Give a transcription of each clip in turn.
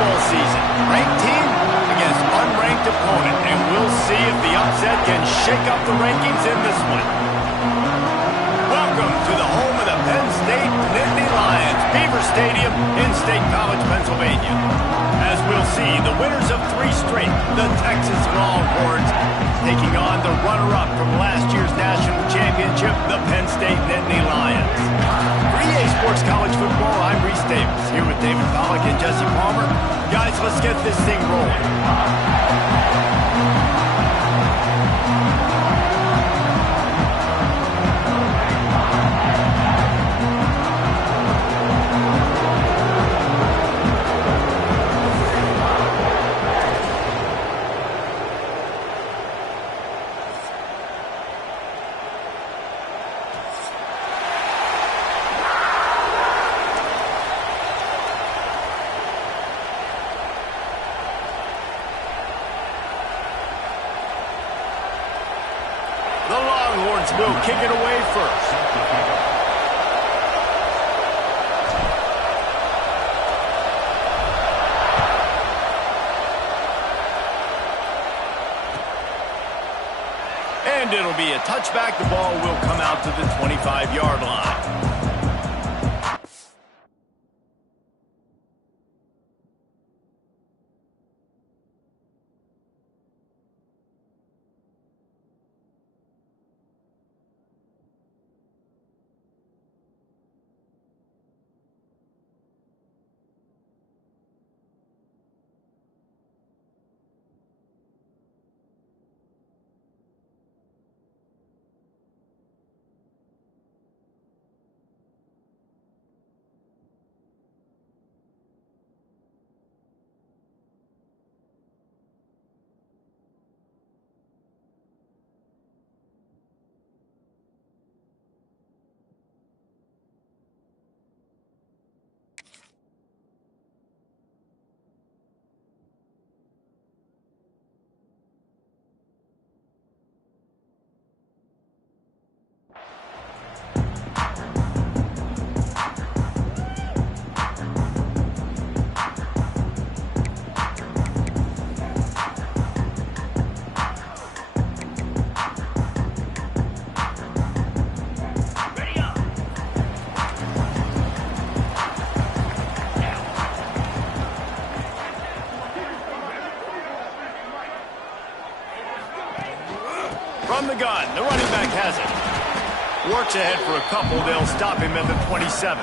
football season. Ranked team against unranked opponent, and we'll see if the upset can shake up the rankings in this one. Welcome to the home of the Penn State Nittany Lions, Beaver Stadium in State College, Pennsylvania. As we'll see, the winners of 3 straight, the Texas Longhorns, taking on the runner-up from last year's national championship, the Penn State Nittany Lions. For EA Sports College Football, I'm Reese Davis, here with David Pollack and Jesse Palmer. Guys, let's get this thing rolling. The Longhorns will kick it away first. And it'll be a touchback. The ball will come out to the 25-yard line. From the gun, the running back has it. Works ahead for a couple. They'll stop him at the 27.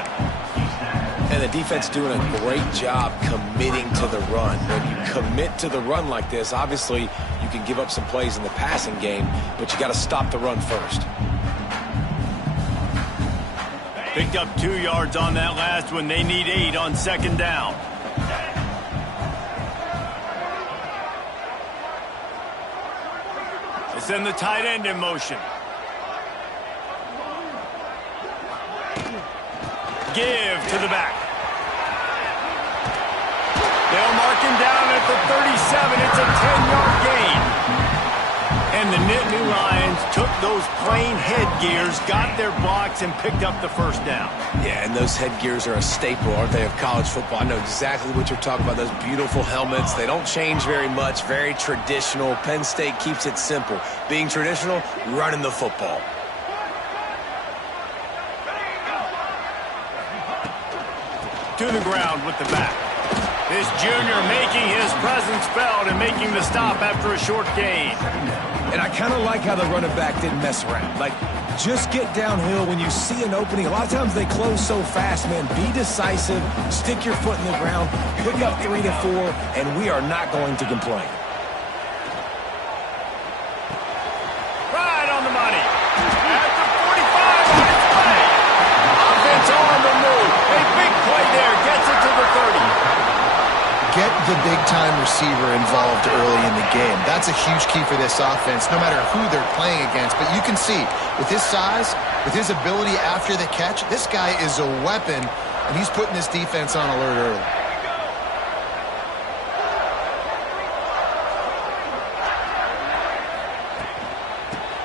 And the defense doing a great job committing to the run. When you commit to the run like this, obviously you can give up some plays in the passing game, but you got to stop the run first. Picked up 2 yards on that last one. They need 8 on second down. Send the tight end in motion. Give to the back. They'll mark him down at the 37. It's a 10-yard gain. And the Nittany Lions took those plain headgears, got their blocks, and picked up the first down. Yeah, and those headgears are a staple, aren't they, of college football? I know exactly what you're talking about, those beautiful helmets. They don't change very much, very traditional. Penn State keeps it simple. Being traditional, running the football. To the ground with the back. This junior making his presence felt and making the stop after a short gain. And I kind of like how the running back didn't mess around. Like, just get downhill when you see an opening. A lot of times they close so fast, man. Be decisive, stick your foot in the ground, pick up 3 to 4, and we are not going to complain. Right on the money. At the 45 on its way. Offense on the move. A big play there. Gets it to the 30. Get the big-time receiver involved early in the game. That's a huge key for this offense, no matter who they're playing against. But you can see, with his size, with his ability after the catch, this guy is a weapon, and he's putting this defense on alert early.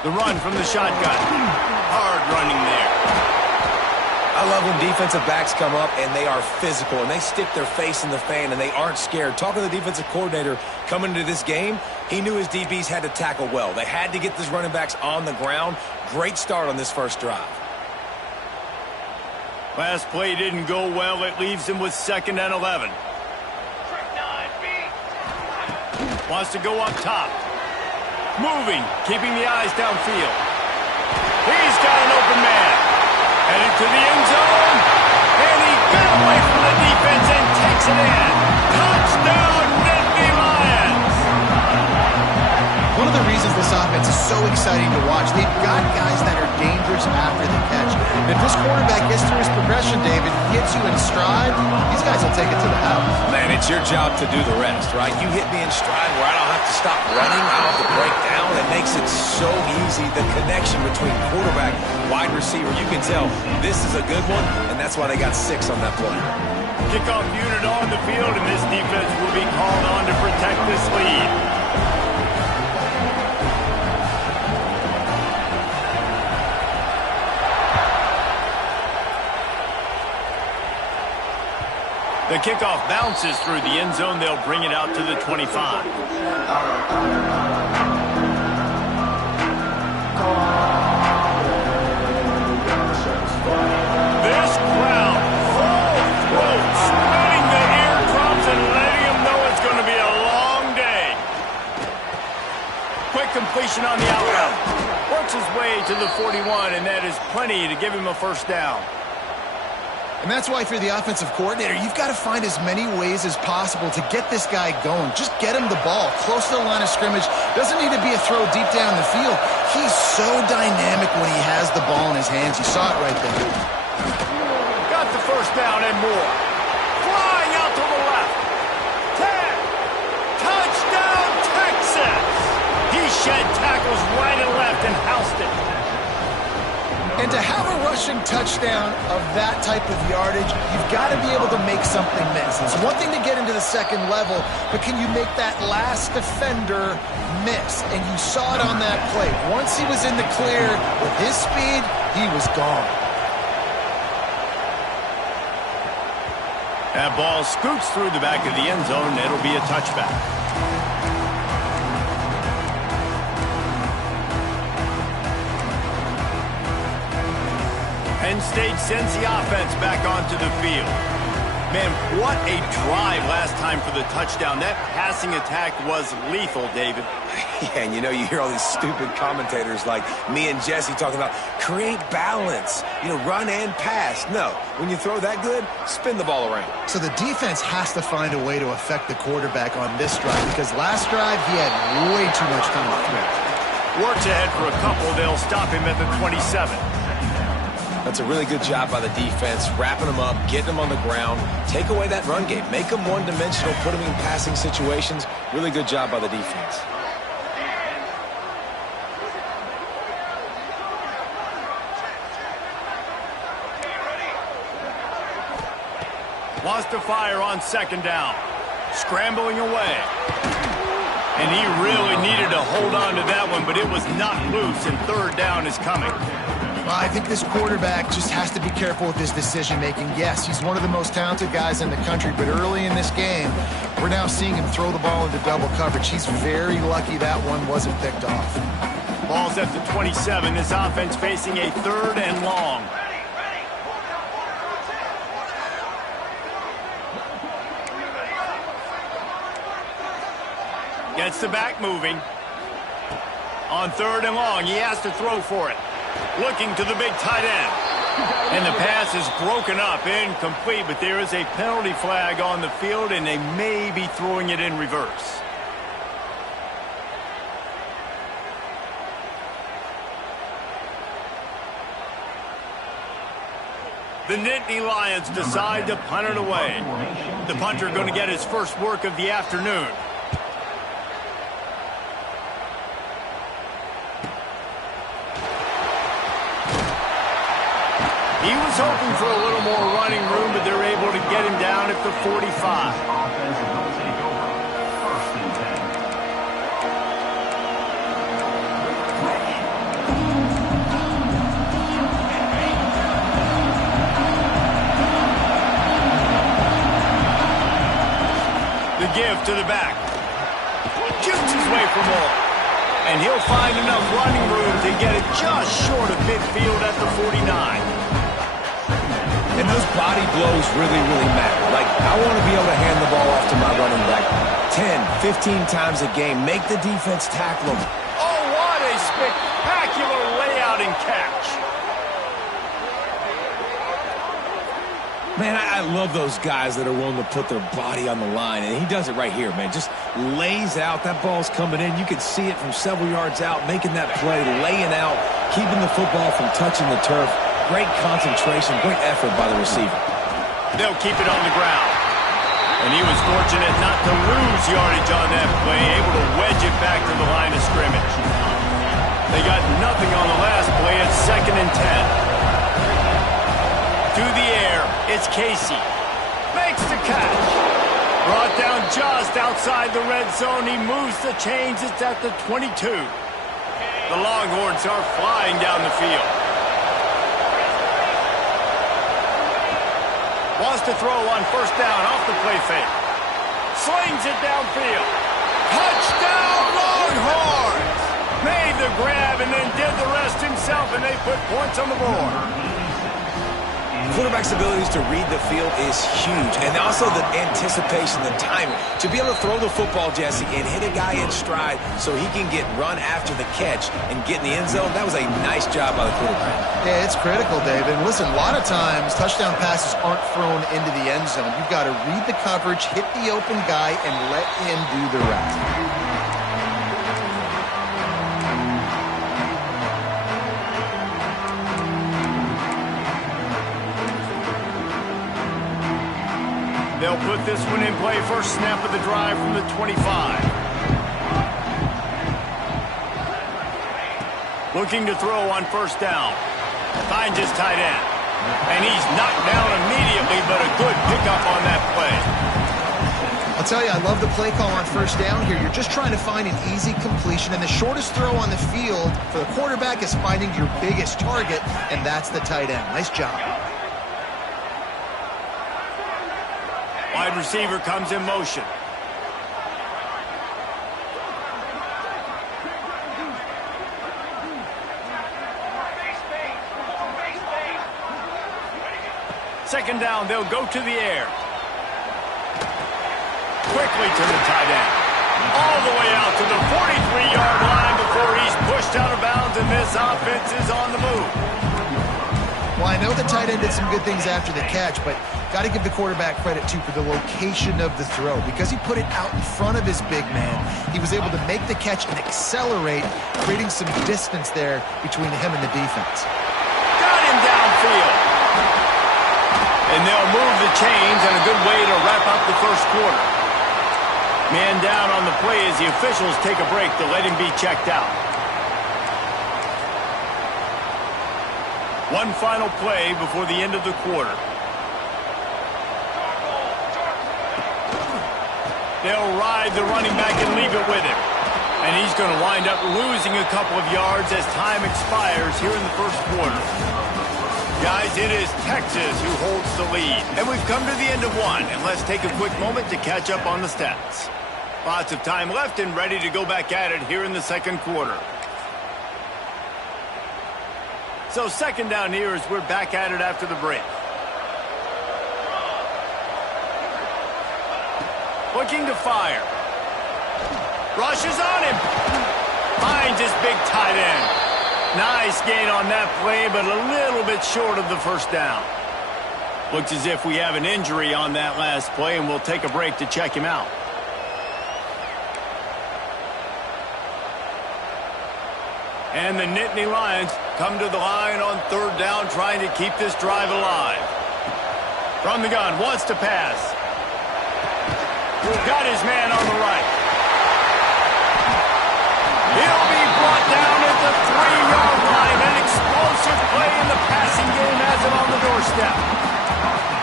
The run from the shotgun. Hard running there. I love when defensive backs come up and they are physical and they stick their face in the fan and they aren't scared. Talking to the defensive coordinator coming into this game, he knew his DBs had to tackle well. They had to get these running backs on the ground. Great start on this first drive. Last play didn't go well. It leaves him with 2nd and 11. Wants to go up top. Moving, keeping the eyes downfield. He's got an open man. Headed to the end zone. And he got away from the defense and takes it in. Touchdown, Nittany Lions! One of the reasons this offense is so exciting to watch, they've got guys that are dangerous after the catch. And if this quarterback gets through his progression, David, hits you in stride, these guys will take it to the house. Man, it's your job to do the rest, right? You hit me in stride where I don't have to stop running. I don't have to break down. It makes it so easy. The connection between quarterback, wide receiver, you can tell this is a good one, and that's why they got 6 on that play. Kickoff unit on the field, and this defense will be called on to protect this lead. The kickoff bounces through the end zone. They'll bring it out to the 25. This crowd, full throat, spreading the eardrums and letting them know it's going to be a long day. Quick completion on the out route. Works his way to the 41, and that is plenty to give him a first down. And that's why, through the offensive coordinator, you've got to find as many ways as possible to get this guy going. Just get him the ball close to the line of scrimmage. Doesn't need to be a throw deep down the field. He's so dynamic when he has the ball in his hands. You saw it right there. Got the first down and more. Flying out to the left. 10. Touchdown, Texas. He shed tackles right and left and housed it. And to have a rushing touchdown of that type of yardage, you've got to be able to make something miss. It's one thing to get into the second level, but can you make that last defender miss? And you saw it on that play. Once he was in the clear with his speed, he was gone. That ball scoots through the back of the end zone. It'll be a touchback. Penn State sends the offense back onto the field. Man, what a drive last time for the touchdown. That passing attack was lethal, David. Yeah, and you know, you hear all these stupid commentators like me and Jesse talking about create balance, run and pass. No, when you throw that good, spin the ball around. So the defense has to find a way to affect the quarterback on this drive, because last drive he had way too much time to throw. Works ahead for a couple. They'll stop him at the 27. That's a really good job by the defense, wrapping them up, getting them on the ground, take away that run game, make them one-dimensional, put them in passing situations. Really good job by the defense. Wants to fire on 2nd down. Scrambling away. And he really needed to hold on to that one, but it was knocked loose, and 3rd down is coming. Well, I think this quarterback just has to be careful with his decision-making. Yes, he's one of the most talented guys in the country, but early in this game, we're now seeing him throw the ball into double coverage. He's very lucky that one wasn't picked off. Ball's at the 27. This offense facing a 3rd and long. Gets the back moving. On 3rd and long, he has to throw for it. Looking to the big tight end. And the pass is broken up, incomplete, but there is a penalty flag on the field, and they may be throwing it in reverse. The Nittany Lions decide to punt it away. The punter going to get his first work of the afternoon. He was hoping for a little more running room, but they're able to get him down at the 45. The give to the back. Shoots his way for more. And he'll find enough running room to get it just short of midfield at the 49. And those body blows really, really matter. Like, I want to be able to hand the ball off to my running back 10, 15 times a game. Make the defense tackle him. Oh, what a spectacular layout and catch. Man, I love those guys that are willing to put their body on the line, and he does it right here, man. Just lays out. That ball's coming in. You can see it from several yards out, making that play, laying out, keeping the football from touching the turf. Great concentration, great effort by the receiver. They'll keep it on the ground. And he was fortunate not to lose yardage on that play, able to wedge it back to the line of scrimmage. They got nothing on the last play at 2nd and 10. To the air, it's Casey. Makes the catch. Brought down just outside the red zone. He moves the chains. It's at the 22. The Longhorns are flying down the field. Wants to throw on 1st down off the play fake. Slings it downfield. Touchdown Longhorns! Made the grab and then did the rest himself, and they put points on the board. Quarterback's abilities to read the field is huge, and also the anticipation, the timing. To be able to throw the football, Jesse, and hit a guy in stride so he can get run after the catch and get in the end zone, that was a nice job by the quarterback. Yeah, it's critical, David. Listen, a lot of times touchdown passes aren't thrown into the end zone. You've got to read the coverage, hit the open guy, and let him do the rest. They'll put this one in play. First snap of the drive from the 25. Looking to throw on 1st down. Finds his tight end. And he's knocked down immediately, but a good pickup on that play. I'll tell you, I love the play call on 1st down here. You're just trying to find an easy completion, and the shortest throw on the field for the quarterback is finding your biggest target, and that's the tight end. Nice job. Wide receiver comes in motion. Second down, they'll go to the air. Quickly to the tight end. All the way out to the 43-yard line before he's pushed out of bounds, and this offense is on the move. Well, I know the tight end did some good things after the catch, but got to give the quarterback credit, too, for the location of the throw. Because he put it out in front of his big man, he was able to make the catch and accelerate, creating some distance there between him and the defense. Got him downfield. And they'll move the chains, and a good way to wrap up the first quarter. Man down on the play as the officials take a break to let him be checked out. One final play before the end of the quarter. They'll ride the running back and leave it with him. And he's going to wind up losing a couple of yards as time expires here in the first quarter. Guys, it is Texas who holds the lead. And we've come to the end of one. And let's take a quick moment to catch up on the stats. Lots of time left and ready to go back at it here in the second quarter. So second down here as we're back at it after the break. Looking to fire. Rushes on him. Finds his big tight end. Nice gain on that play, but a little bit short of the first down. Looks as if we have an injury on that last play, and we'll take a break to check him out. And the Nittany Lions come to the line on third down, trying to keep this drive alive. From the gun, wants to pass. Got his man on the right. He'll be brought down at the 3-yard line. An explosive play in the passing game has him on the doorstep.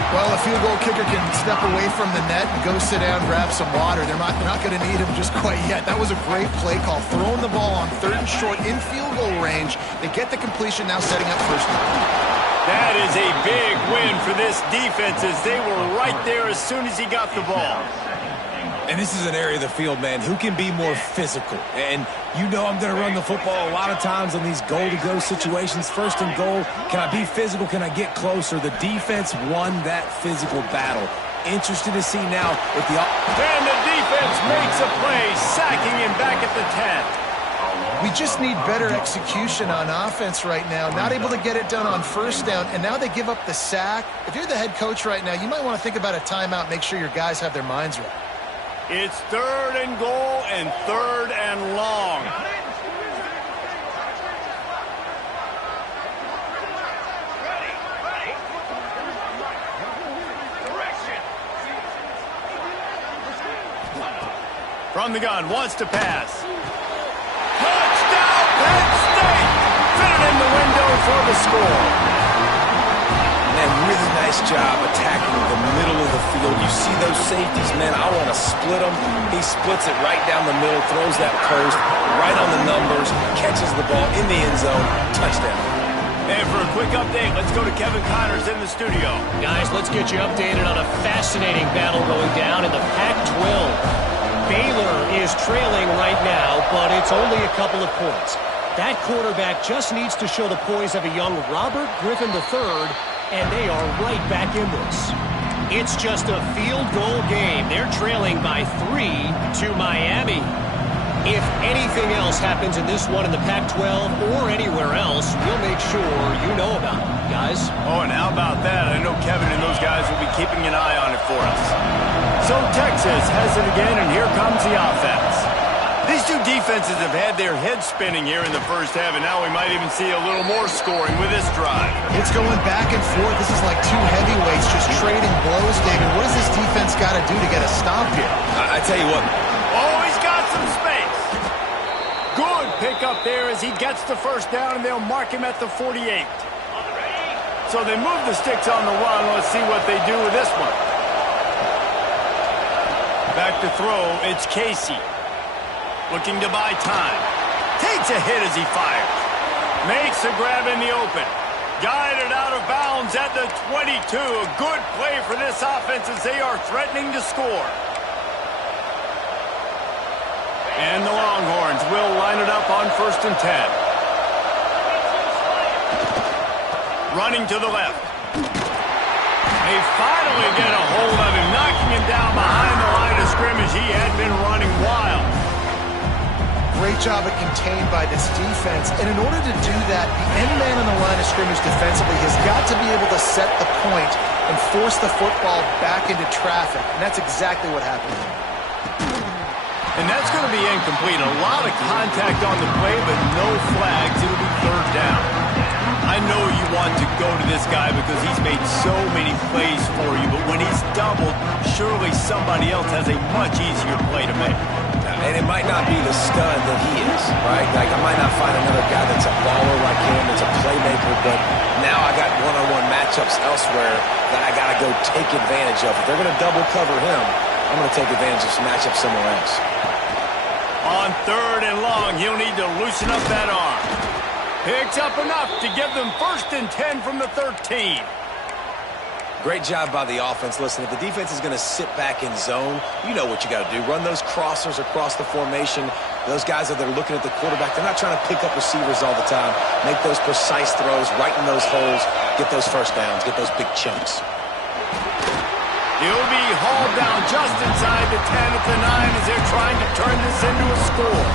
Well, a field goal kicker can step away from the net and go sit down, grab some water. They're not going to need him just quite yet. That was a great play call. Throwing the ball on 3rd and short in field goal range. They get the completion, now setting up 1st down. That is a big win for this defense as they were right there as soon as he got the ball. And this is an area of the field, man, who can be more physical. And you know I'm going to run the football a lot of times on these goal-to-go situations. First and goal, can I be physical? Can I get closer? The defense won that physical battle. Interested to see now if the... And the defense makes a play, sacking him back at the 10. We just need better execution on offense right now. Not able to get it done on first down, and now they give up the sack. If you're the head coach right now, you might want to think about a timeout, make sure your guys have their minds right. It's 3rd and goal and 3rd and long. From the gun, wants to pass. Touchdown, Penn State! Fitted in the window for the score. Man, really nice job attacking the middle of the field. You see those safeties, man, I want to split them. He splits it right down the middle, throws that post, right on the numbers, catches the ball in the end zone, touchdown. And for a quick update, let's go to Kevin Connors in the studio. Guys, let's get you updated on a fascinating battle going down in the Pac-12. Baylor is trailing right now, but it's only a couple of points. That quarterback just needs to show the poise of a young Robert Griffin III, and they are right back in this. It's just a field goal game. They're trailing by 3 to Miami. If anything else happens in this one in the Pac-12 or anywhere else, we'll make sure you know about it, guys. Oh, and how about that? I know Kevin and those guys will be keeping an eye on it for us. So Texas has it again, and here comes the offense. These two defenses have had their heads spinning here in the first half, and now we might even see a little more scoring with this drive. It's going back and forth. This is like two heavyweights just trading blows, David. What does this defense got to do to get a stop here? I tell you what. Oh, he's got some space. Good pick up there as he gets the first down, and they'll mark him at the 48. So they move the sticks on the run. Let's see what they do with this one. Back to throw, it's Casey. Looking to buy time. Takes a hit as he fires. Makes a grab in the open. Guided out of bounds at the 22. A good play for this offense as they are threatening to score. And the Longhorns will line it up on 1st and 10. Running to the left. They finally get a hold of him, knocking him down behind the line of scrimmage. He had been running wild. Great job at contained by this defense. And in order to do that, the end man on the line of scrimmage defensively has got to be able to set the point and force the football back into traffic. And that's exactly what happened. And that's going to be incomplete. A lot of contact on the play, but no flags. It'll be 3rd down. I know you want to go to this guy because he's made so many plays for you, but when he's doubled, surely somebody else has a much easier play to make. And it might not be the stud that he is, right? Like, I might not find another guy that's a baller like him, that's a playmaker, but now I got one-on-one matchups elsewhere that I got to go take advantage of. If they're going to double cover him, I'm going to take advantage of some matchups somewhere else. On 3rd and long, he'll need to loosen up that arm. Picks up enough to give them 1st and 10 from the 13. Great job by the offense. Listen, if the defense is going to sit back in zone, you know what you got to do. Run those crossers across the formation. Those guys that are looking at the quarterback, they're not trying to pick up receivers all the time. Make those precise throws, right in those holes, get those first downs, get those big chunks. He'll be hauled down just inside the 10 at the 9 as they're trying to turn this into a score.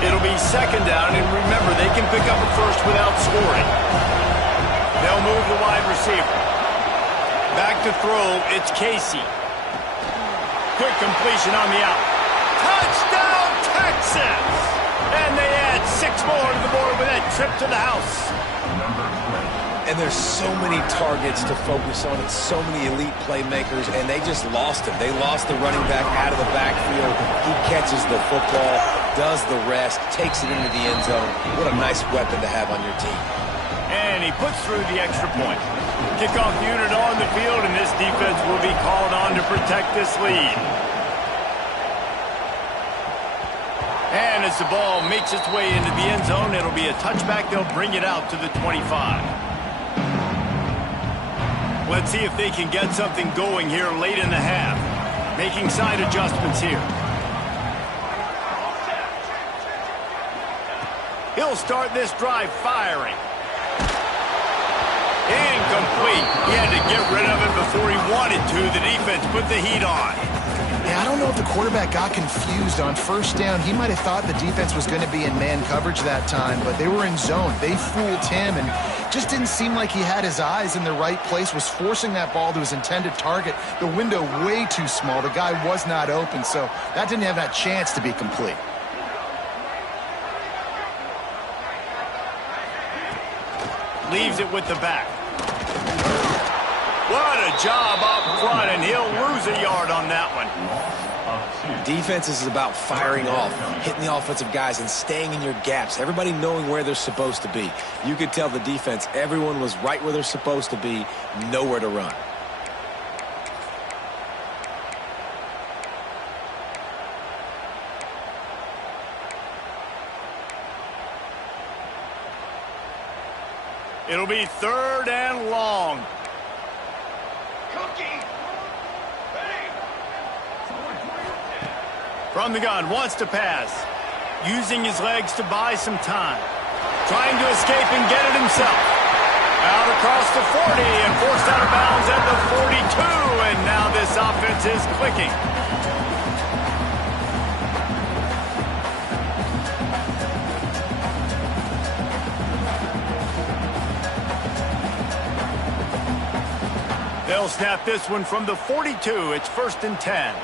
It'll be 2nd down, and remember, they can pick up a first without scoring. They'll move the wide receiver. Back to throw, it's Casey. Quick completion on the out. Touchdown, Texas! And they add 6 more to the board with that trip to the house. And there's so many targets to focus on. It's so many elite playmakers, and they just lost him. They lost the running back out of the backfield. He catches the football, does the rest, takes it into the end zone. What a nice weapon to have on your team. And he puts through the extra point. Kickoff unit on the field, and this defense will be called on to protect this lead. As the ball makes its way into the end zone, it'll be a touchback. They'll bring it out to the 25. Let's see if they can get something going here late in the half. Making side adjustments here. He'll start this drive firing. Incomplete. He had to get rid of it before he wanted to. The defense put the heat on. Yeah, I don't know if the quarterback got confused on first down. He might have thought the defense was going to be in man coverage that time, but they were in zone. They fooled him and just didn't seem like he had his eyes in the right place, was forcing that ball to his intended target. The window way too small. The guy was not open, so that didn't have that chance to be complete. Leaves it with the back. What a job up front, and he'll lose a yard on that one. Defense is about firing off, hitting the offensive guys, and staying in your gaps. Everybody knowing where they're supposed to be. You could tell the defense, everyone was right where they're supposed to be, nowhere to run. It'll be 3rd and long. From the gun, wants to pass. Using his legs to buy some time. Trying to escape and get it himself. Out across the 40 and forced out of bounds at the 42. And now this offense is clicking. They'll snap this one from the 42. It's 1st and 10.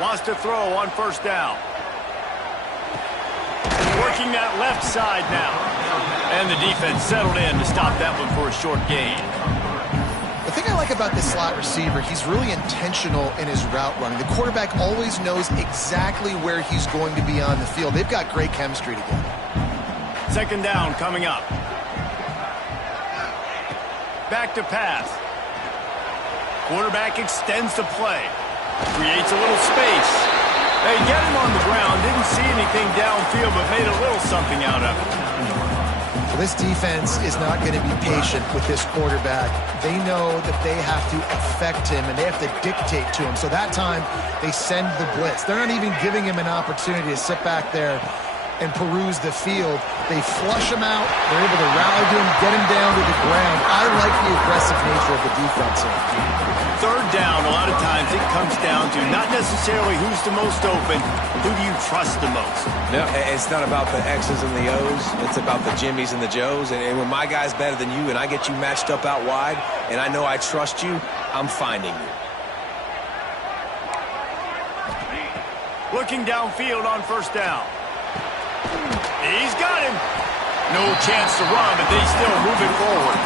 Wants to throw on 1st down. Working that left side now. And the defense settled in to stop that one for a short gain. The thing I like about this slot receiver, he's really intentional in his route running. The quarterback always knows exactly where he's going to be on the field. They've got great chemistry together. 2nd down coming up. Back to pass. Quarterback extends the play. Creates a little space. They get him on the ground. Didn't see anything downfield, but made a little something out of it. This defense is not going to be patient with this quarterback. They know that they have to affect him, and they have to dictate to him. So that time, they send the blitz. They're not even giving him an opportunity to sit back there and peruse the field. They flush him out. They're able to rally to him, get him down to the ground. I like the aggressive nature of the defense here. 3rd down, a lot of times it comes down to not necessarily who's the most open, who do you trust the most? No, it's not about the X's and the O's. It's about the Jimmys and the Joes. And when my guy's better than you and I get you matched up out wide and I know I trust you, I'm finding you. Looking downfield on 1st down. He's got him. No chance to run, but they still move it forward.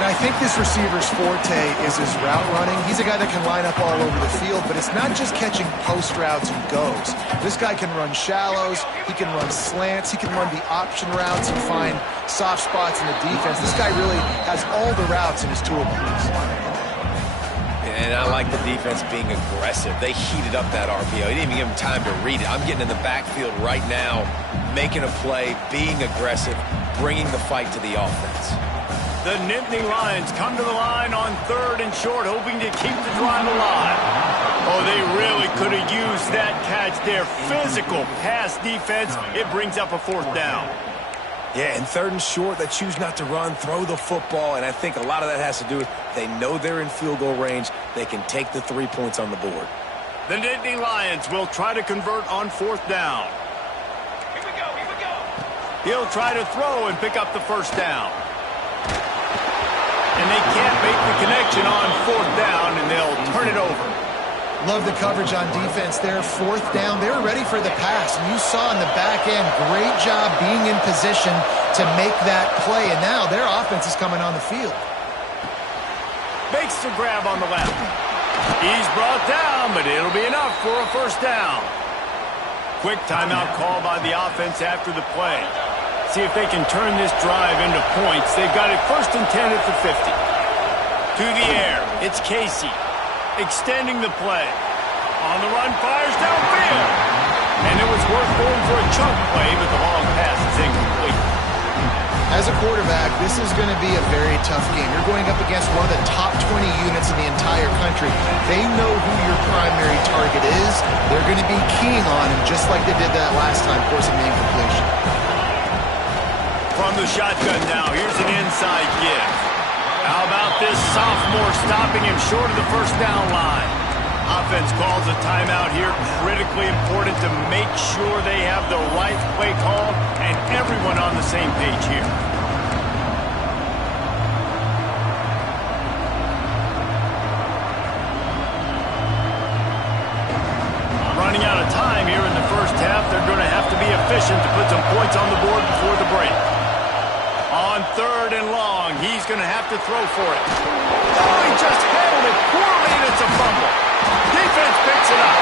Now, I think this receiver's forte is his route running. He's a guy that can line up all over the field, but it's not just catching post routes and goes. This guy can run shallows, he can run slants, he can run the option routes and find soft spots in the defense. This guy really has all the routes in his toolbox. And I like the defense being aggressive. They heated up that RPO. He didn't even give him time to read it. I'm getting in the backfield right now, making a play, being aggressive, bringing the fight to the offense. The Nittany Lions come to the line on 3rd and short, hoping to keep the drive alive. Oh, they really could have used that catch there. Physical pass defense. It brings up a 4th down. Yeah, and 3rd and short, they choose not to run, throw the football, and I think a lot of that has to do with they know they're in field goal range. They can take the 3 points on the board. The Nittany Lions will try to convert on 4th down. Here we go. He'll try to throw and pick up the 1st down. And they can't make the connection on 4th down, and they'll turn it over. Love the coverage on defense there. 4th down. They were ready for the pass. And you saw in the back end, great job being in position to make that play. And now their offense is coming on the field. Makes the grab on the left. He's brought down, but it'll be enough for a 1st down. Quick timeout call by the offense after the play. See if they can turn this drive into points. They've got it 1st and 10 at the 50. To the air, it's Casey. Extending the play. On the run, fires downfield. And it was worth going for a chunk play, but the long pass is incomplete. As a quarterback, this is going to be a very tough game. You're going up against one of the top 20 units in the entire country. They know who your primary target is. They're going to be keying on him just like they did that last time, forcing the incompletion. From the shotgun now, here's an inside give. How about this sophomore stopping him short of the first down line? Offense calls a timeout here. Critically important to make sure they have the right play call and everyone on the same page here. Running out of time here in the first half. They're going to have to be efficient to put some points on the board before the break. On 3rd and long, he's going to have to throw for it. Oh, he just handled it poorly, and it's a fumble. Defense picks it up.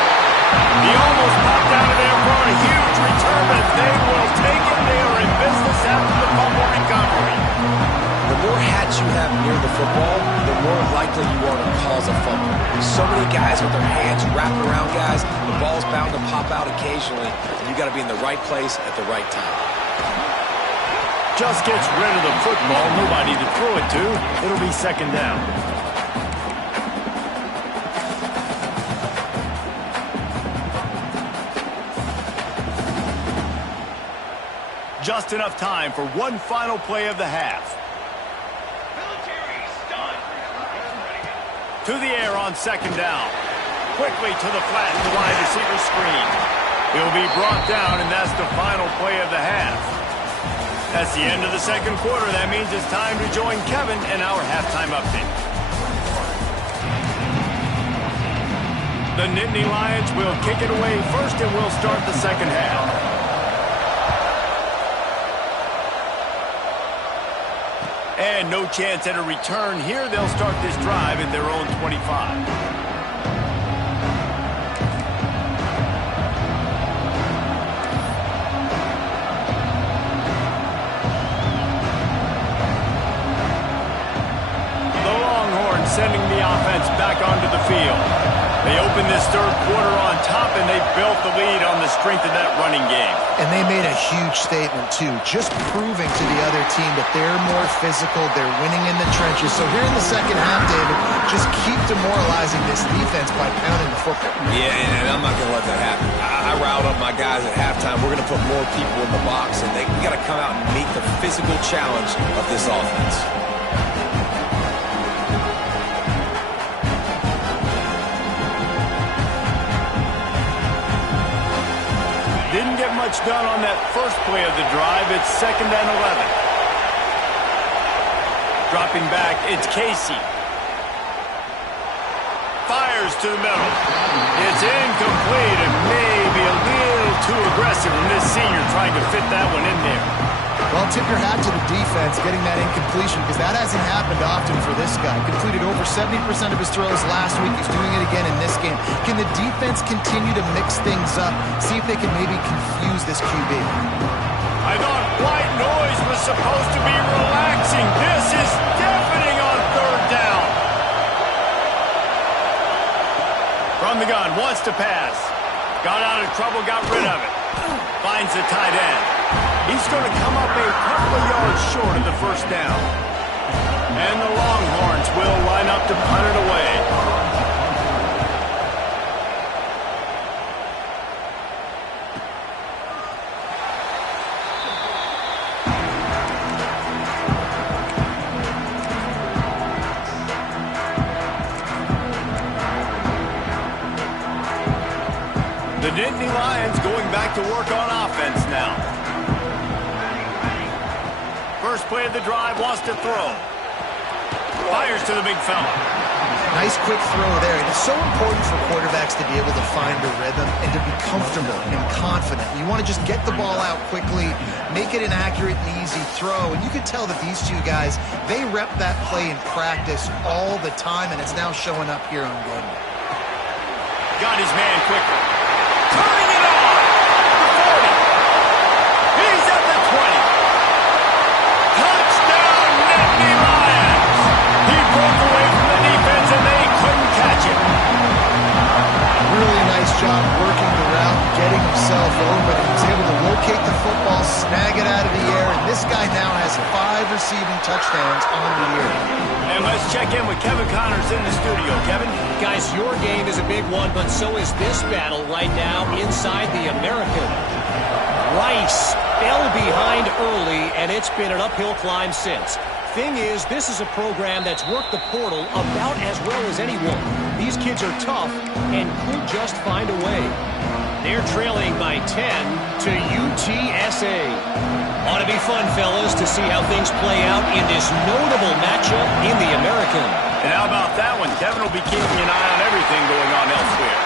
He almost popped out of there for a huge return, but they will take it. They are in business after the fumble recovery. The more hats you have near the football, the more likely you are to cause a fumble. So many guys with their hands wrapped around guys, the ball's bound to pop out occasionally, and you got to be in the right place at the right time. Just gets rid of the football, nobody to throw it to. It'll be 2nd down. Just enough time for one final play of the half. To the air on 2nd down. Quickly to the flat and the wide receiver screen. He'll be brought down, and that's the final play of the half. That's the end of the 2nd quarter. That means it's time to join Kevin in our halftime update. The Nittany Lions will kick it away first, and we'll start the 2nd half. And no chance at a return here. They'll start this drive at their own 25. Sending the offense back onto the field. They opened this 3rd quarter on top, and they built the lead on the strength of that running game. And they made a huge statement, too, just proving to the other team that they're more physical, they're winning in the trenches. So here in the 2nd half, David, just keep demoralizing this defense by pounding the football. Yeah, and I'm not going to let that happen. I riled up my guys at halftime. We're going to put more people in the box, and we got to come out and meet the physical challenge of this offense. Didn't get much done on that first play of the drive. It's 2nd and 11. Dropping back, it's Casey. Fires to the middle. It's incomplete and maybe a little too aggressive from this senior trying to fit that one in there. Well, tip your hat to the defense getting that incompletion, because that hasn't happened often for this guy. Completed over 70% of his throws last week. He's doing it again in this game. Can the defense continue to mix things up? See if they can maybe confuse this QB. I thought white noise was supposed to be relaxing. This is deafening on 3rd down. From the gun, wants to pass. Got out of trouble, got rid of it. Finds the tight end. He's going to come up a couple of yards short of the 1st down. And the Longhorns will line up to punt it away. The Nittany Lions going back to work on offense now. First play of the drive, wants to throw. Fires to the big fella. Nice quick throw there. And it's so important for quarterbacks to be able to find a rhythm and to be comfortable and confident. You want to just get the ball out quickly, make it an accurate and easy throw. And you can tell that these two guys, they rep that play in practice all the time, and it's now showing up here on game day. Got his man quickly. Turning it on! The 40. He's at the 20. himself open. He was able to locate the football, snag it out of the air, and this guy now has 5 receiving touchdowns on the year. And let's check in with Kevin Connors in the studio. Kevin? Guys, your game is a big one, but so is this battle right now inside the American. Rice fell behind early, and it's been an uphill climb since. Thing is, this is a program that's worked the portal about as well as anyone. These kids are tough and could just find a way. They're trailing by 10 to UTSA. Ought to be fun, fellas, to see how things play out in this notable matchup in the American. And how about that one? Kevin will be keeping an eye on everything going on elsewhere.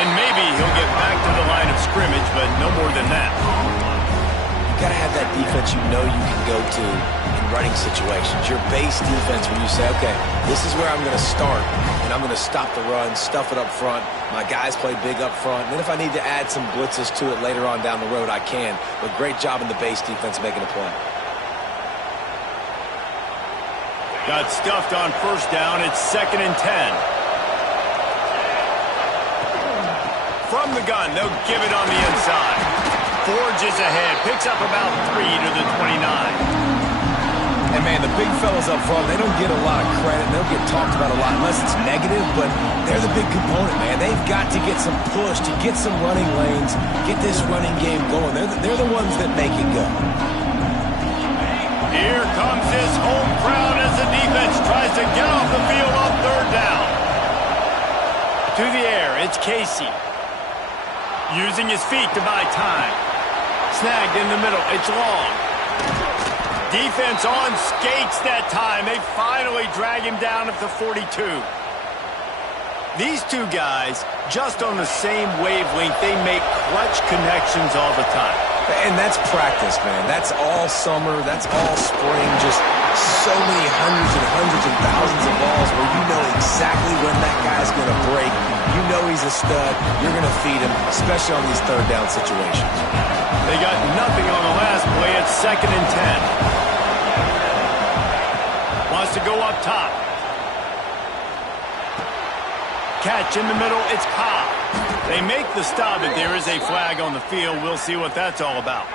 And maybe he'll get back to the line of scrimmage, but no more than that. You got to have that defense you know you can go to in running situations. Your base defense when you say, okay, this is where I'm going to start, and I'm going to stop the run, stuff it up front. My guys play big up front. And then if I need to add some blitzes to it later on down the road, I can. But great job in the base defense making a play. Got stuffed on first down. It's 2nd and 10. From the gun, they'll give it on the inside. Forges ahead, picks up about 3 to the 29. And, man, the big fellas up front, they don't get a lot of credit. They don't get talked about a lot unless it's negative, but they're the big component, man. They've got to get some push, to get some running lanes, get this running game going. They're the ones that make it go. Here comes this home crowd as the defense tries to get off the field on 3rd down. To the air, it's Casey. Using his feet to buy time. Snagged in the middle. It's long. Defense on skates that time. They finally drag him down at the 42. These two guys, just on the same wavelength, they make clutch connections all the time. And that's practice, man. That's all summer. That's all spring. Just so many hundreds and thousands of balls where you know exactly when that guy's going to break. You know he's a stud. You're going to feed him, especially on these 3rd down situations. They got nothing on the last play. It's 2nd and 10. Wants to go up top. Catch in the middle. It's Cobb. They make the stop, but there is a flag on the field. We'll see what that's all about.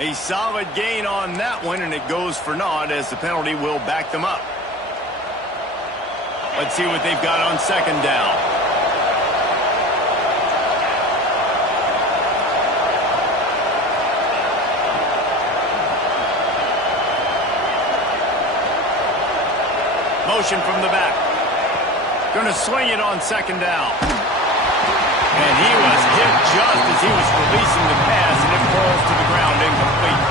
A solid gain on that one, and it goes for naught as the penalty will back them up. Let's see what they've got on 2nd down. Motion from the back. Going to swing it on 2nd down. And he was hit just as he was releasing the pass, and it falls to the ground incomplete.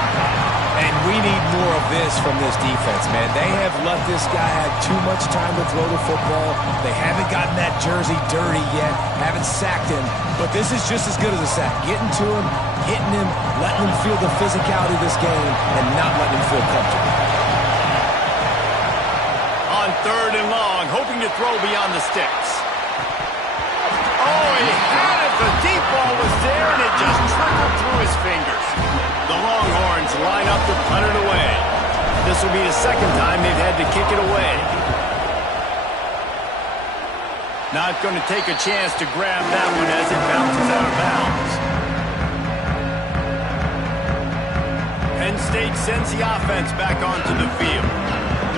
And we need more of this from this defense, man. They have let this guy have too much time to throw the football. They haven't gotten that jersey dirty yet, haven't sacked him. But this is just as good as a sack. Getting to him, hitting him, letting him feel the physicality of this game, and not letting him feel comfortable. On 3rd and long, hoping to throw beyond the sticks. Oh, he had it. The deep ball was there, and it just trickled through his fingers. The Longhorns line up to punt it away. This will be the 2nd time they've had to kick it away. Not going to take a chance to grab that one as it bounces out of bounds. Penn State sends the offense back onto the field.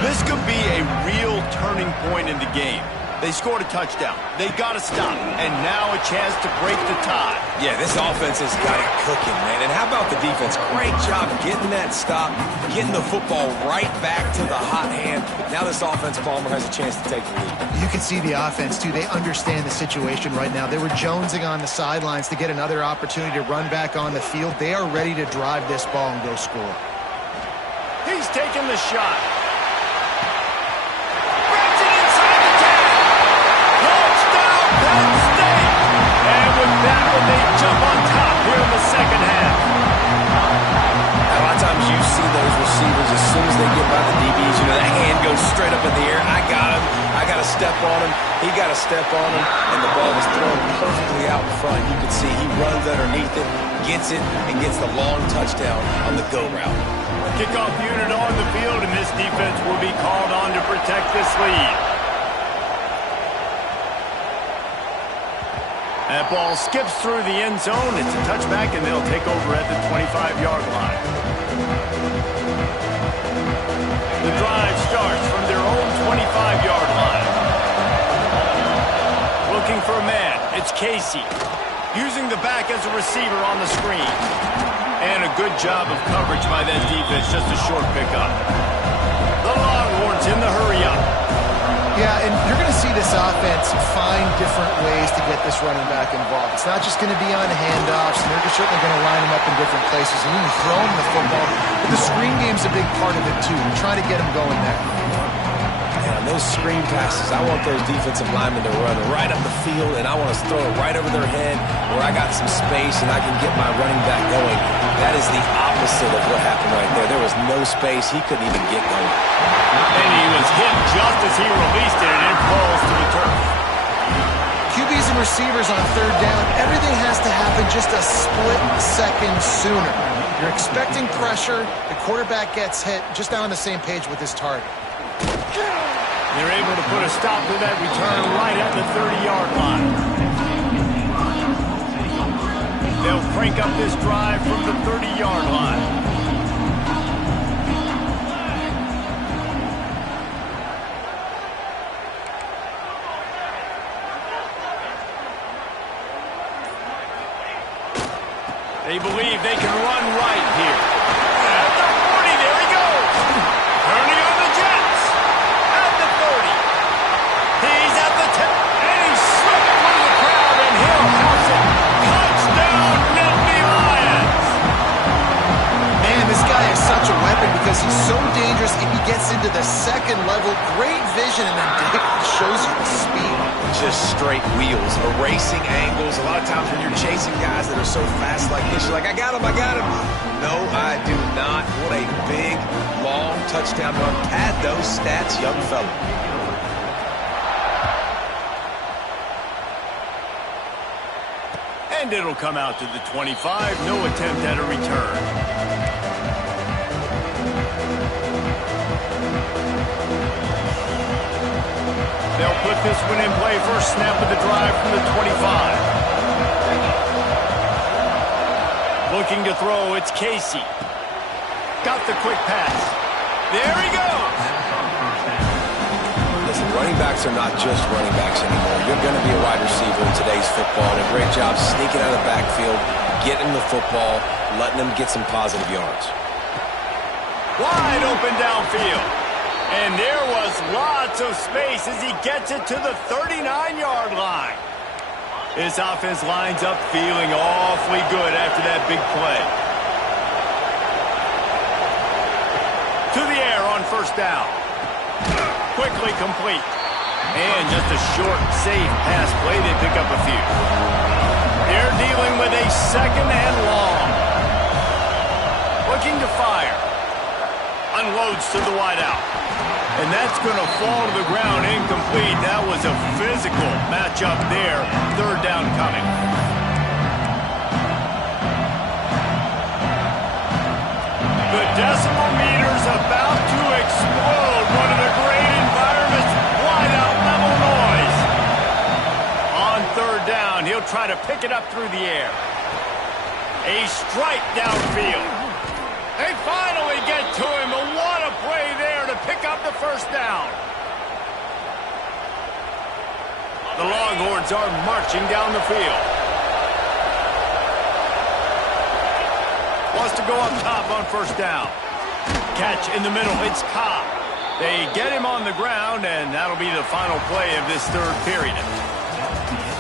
This could be a real turning point in the game. They scored a touchdown. They got to stop. And now a chance to break the tie. Yeah, this offense has got it cooking, man. And how about the defense? Great job getting that stop, getting the football right back to the hot hand. Now this offense, Palmer, has a chance to take the lead. You can see the offense, too. They understand the situation right now. They were jonesing on the sidelines to get another opportunity to run back on the field. They are ready to drive this ball and go score. He's taking the shot. Penn State. And with that one, they jump on top here in the 2nd half. A lot of times you see those receivers, as soon as they get by the DBs, you know, that hand goes straight up in the air. I got him. I got to step on him. He got to step on him. And the ball was thrown perfectly out in front. You can see he runs underneath it, gets it, and gets the long touchdown on the go route. Kickoff unit on the field, and this defense will be called on to protect this lead. That ball skips through the end zone. It's a touchback, and they'll take over at the 25-yard line. The drive starts from their own 25-yard line. Looking for a man. It's Casey. Using the back as a receiver on the screen. And a good job of coverage by that defense. Just a short pickup. The Longhorns in the hurry-up. Yeah, and you're going to see this offense find different ways to get this running back involved. It's not just going to be on handoffs, and they're just certainly going to line him up in different places and even throw him the football. But the screen game's a big part of it, too. They're trying to get him going there. Yeah, those screen passes, I want those defensive linemen to run right up the field, and I want to throw it right over their head where I got some space and I can get my running back going. That is the opposite of what happened right there. There was no space. He couldn't even get going. And he was hit just as he released it, and it falls to the turf. QBs and receivers on third down, everything has to happen just a split second sooner. You're expecting pressure, the quarterback gets hit, just not on the same page with his target. They're able to put a stop to that return right at the 30-yard line. They'll crank up this drive from the 30-yard line. They believe they can run right here. At the 40, there he goes. Turning on the Jets. At the 30. He's at the 10. And he's slipped through the crowd, and he'll house it. Touchdown, Nittany Lions. Man, this guy is such a weapon because he's so dangerous if he gets into the second level. Great vision, and then Dick shows you the speed. Just straight wheels, erasing angles. A lot of times when you're chasing guys that are so fast like this, you're like, I got him. No, I do not. What a big, long touchdown run. Pad those stats, young fella. And it'll come out to the 25. No attempt at a return. They'll put this one in play. First snap of the drive from the 25. Looking to throw, it's Casey. Got the quick pass. There he goes. Listen, running backs are not just running backs anymore. You're going to be a wide receiver in today's football, and a great job sneaking out of the backfield, getting the football, letting them get some positive yards. Wide open downfield. And there was lots of space as he gets it to the 39-yard line. This offense lines up feeling awfully good after that big play. To the air on first down. Quickly complete. And just a short, safe pass play. They pick up a few. They're dealing with a second and long. Looking to fire. Unloads to the wideout. And that's going to fall to the ground incomplete. That was a physical matchup there. Third down coming. The decimal meter's about to explode. One of the great environments. Wide out level noise. On third down, he'll try to pick it up through the air. A strike downfield. They finally get to him, but what a play there to pick up the first down. The Longhorns are marching down the field. Wants to go up top on first down. Catch in the middle, it's Cobb. They get him on the ground, and that'll be the final play of this third period.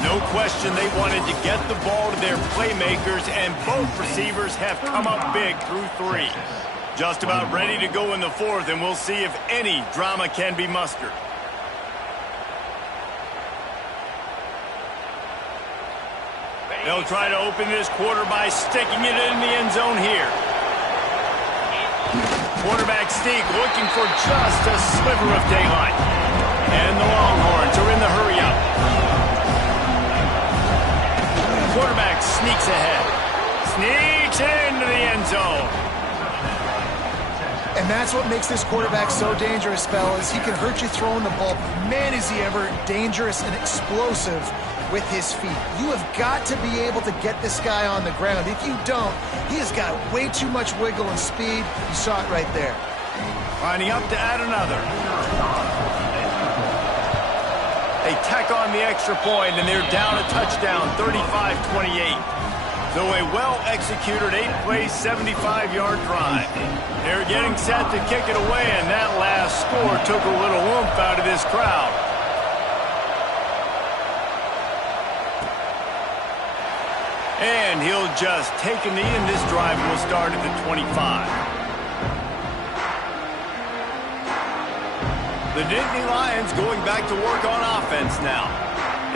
No question they wanted to get the ball to their playmakers, and both receivers have come up big through three. Just about ready to go in the fourth, and we'll see if any drama can be mustered. They'll try to open this quarter by sticking it in the end zone here. Quarterback sneak looking for just a sliver of daylight. And the Longhorns are in the hurry-up. Quarterback sneaks ahead. Sneaks into the end zone. And that's what makes this quarterback so dangerous, fellas. He can hurt you throwing the ball. Man, is he ever dangerous and explosive with his feet. You have got to be able to get this guy on the ground. If you don't, he has got way too much wiggle and speed. You saw it right there. Lining up to add another. They tack on the extra point, and they're down a touchdown, 35-28. So a well-executed 8-play, 75-yard drive. They're getting set to kick it away, and that last score took a little oomph out of this crowd. And he'll just take a knee, and this drive will start at the 25. The Nittany Lions going back to work on offense now.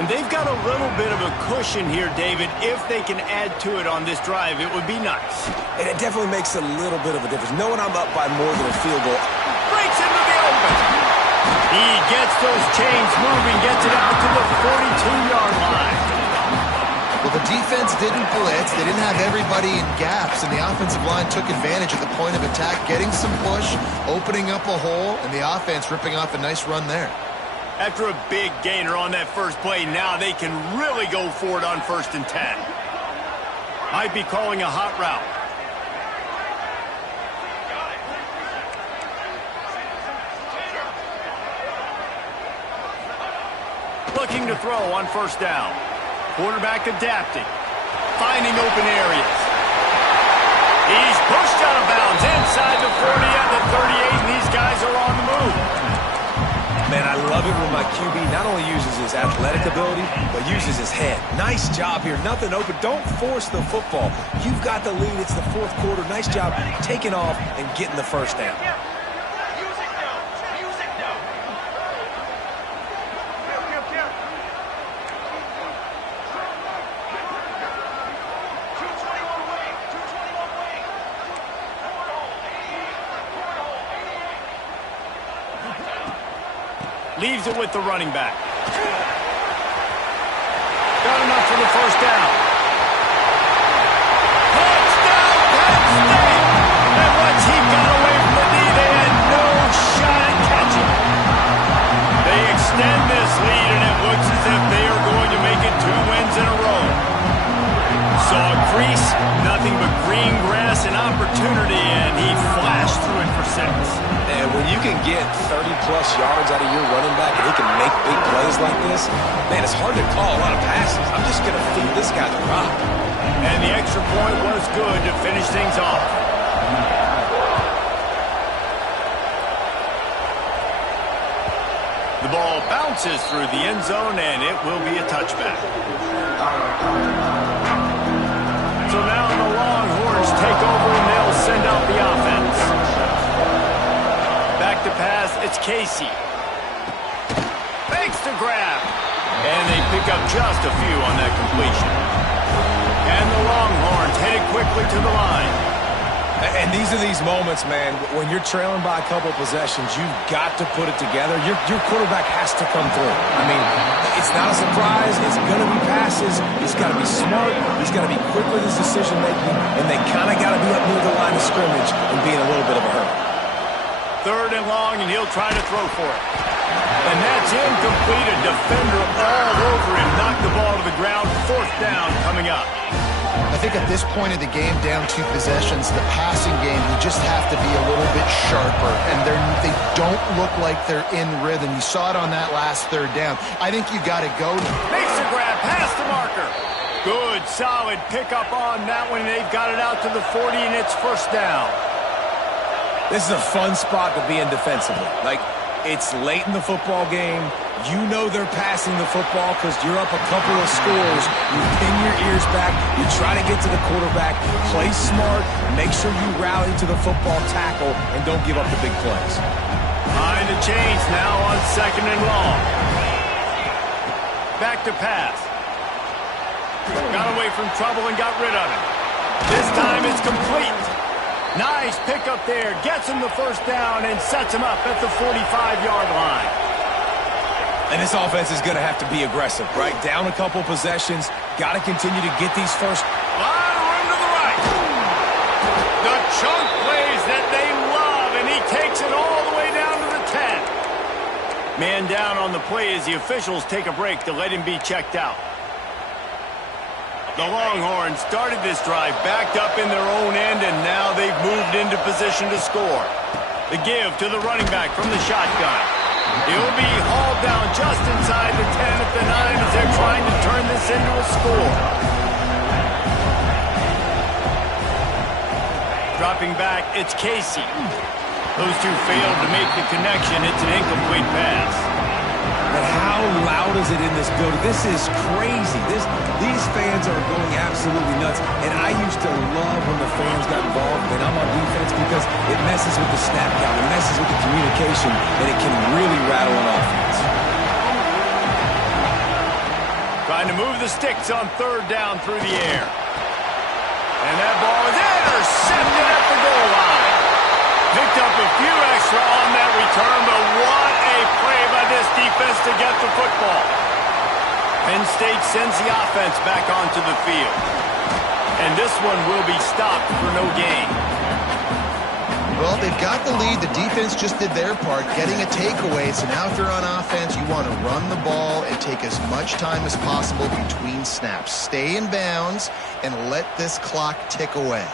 And they've got a little bit of a cushion here, David. If they can add to it on this drive, it would be nice. And it definitely makes a little bit of a difference. Knowing I'm up by more than a field goal. Breaks into the open. He gets those chains moving, gets it out to the 42-yard line. Well, the defense didn't blitz. They didn't have everybody in gaps, and the offensive line took advantage of the point of attack, getting some push, opening up a hole, and the offense ripping off a nice run there. After a big gainer on that first play, now they can really go for it on 1st and 10. Might be calling a hot route. Looking to throw on 1st down. Quarterback adapting. Finding open areas. He's pushed out of bounds inside the 40 and the 38, and these guys are on the move. Man, I love it when my QB not only uses his athletic ability, but uses his head. Nice job here. Nothing open. Don't force the football. You've got the lead. It's the 4th quarter. Nice job taking off and getting the 1st down. Leaves it with the running back. Got enough for the 1st down. Touchdown, Penn State! And once he got away from the knee, they had no shot at catching. They extend this lead, and it looks as if they are going to make it 2 wins in a row. Saw a crease, nothing but green grass and opportunity, and he flashed through it for 6. And when you can get 30-plus yards out of your running back and he can make big plays like this, man, it's hard to call a lot of passes. I'm just going to feed this guy the rock. And the extra point was good to finish things off. The ball bounces through the end zone, and it will be a touchback. So now the Longhorns take over, and they'll send out the offense. Back to pass, it's Casey. Fakes to grab. And they pick up just a few on that completion. And the Longhorns headed quickly to the line. And these are these moments, man, when you're trailing by a couple of possessions, you've got to put it together. Your quarterback has to come through. I mean, it's not a surprise. It's going to be passes. He's got to be smart. He's got to be quick with his decision-making. And they kind of got to be up near the line of scrimmage and be in a little bit of a hurry. 3rd and long, and he'll try to throw for it. And that's incomplete. A defender all over him. Knocked the ball to the ground. 4th down coming up. I think at this point of the game, down 2 possessions, the passing game, you just have to be a little bit sharper. And they don't look like they're in rhythm. You saw it on that last 3rd down. I think you got to go. Makes a grab, pass the marker. Good, solid pickup on that one. They've got it out to the 40, and it's 1st down. This is a fun spot to be in defensively. Like, it's late in the football game. You know they're passing the football because you're up a couple of scores. You pin your ears back. You try to get to the quarterback. Play smart. Make sure you rally to the football tackle and don't give up the big plays. Behind the chains now on 2nd and long. Back to pass. Got away from trouble and got rid of it. This time it's complete. Nice pickup there. Gets him the 1st down and sets him up at the 45-yard line. And this offense is going to have to be aggressive, right? Down a couple possessions. Got to continue to get these first. Line room to the right. The chunk plays that they love, and he takes it all the way down to the 10. Man down on the play as the officials take a break to let him be checked out. The Longhorns started this drive backed up in their own end, and now they've moved into position to score. The give to the running back from the shotgun. He'll be hauled down just inside the 10 at the 9 as they're trying to turn this into a score. Dropping back, it's Casey. Those two failed to make the connection. It's an incomplete pass. But how loud is it in this building? This is crazy. These fans are going absolutely nuts. And I used to love when the fans got involved when I'm on defense because it messes with the snap count. It messes with the communication, and it can really rattle an offense. Trying to move the sticks on third down through the air. And that ball is intercepted at the goal line. Picked up a few extra on that return, but what a play by this defense to get the football. Penn State sends the offense back onto the field. And this one will be stopped for no gain. Well, they've got the lead. The defense just did their part, getting a takeaway. So now if you're on offense, you want to run the ball and take as much time as possible between snaps. Stay in bounds and let this clock tick away.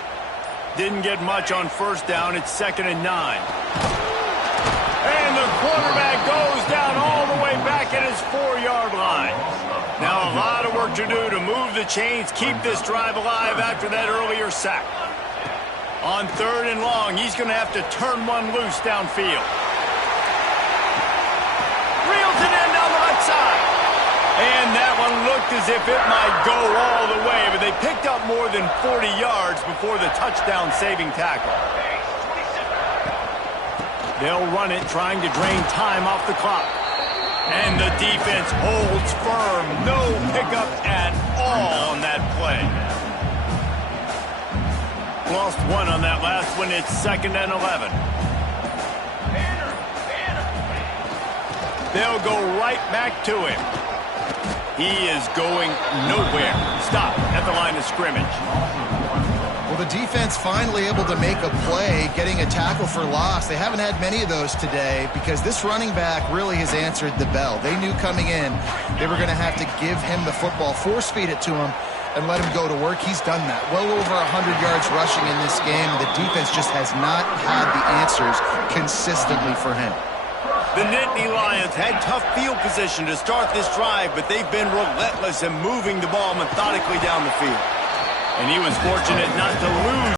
Didn't get much on first down. It's 2nd and 9. And the quarterback goes down all the way back at his 4-yard line. Now a lot of work to do to move the chains, keep this drive alive after that earlier sack. On 3rd and long, he's going to have to turn one loose downfield. Reels it in down the left side. And that one looked as if it might go all the way, but they picked up more than 40 yards before the touchdown-saving tackle. They'll run it, trying to drain time off the clock. And the defense holds firm. No pickup at all on that play. Lost one on that last one. It's 2nd and 11. They'll go right back to him. He is going nowhere. Stop at the line of scrimmage. Well, the defense finally able to make a play, getting a tackle for loss. They haven't had many of those today because this running back really has answered the bell. They knew coming in they were going to have to give him the football, force feed it to him, and let him go to work. He's done that. Well over 100 yards rushing in this game. The defense just has not had the answers consistently for him. The Nittany Lions had tough field position to start this drive, but they've been relentless in moving the ball methodically down the field. And he was fortunate not to lose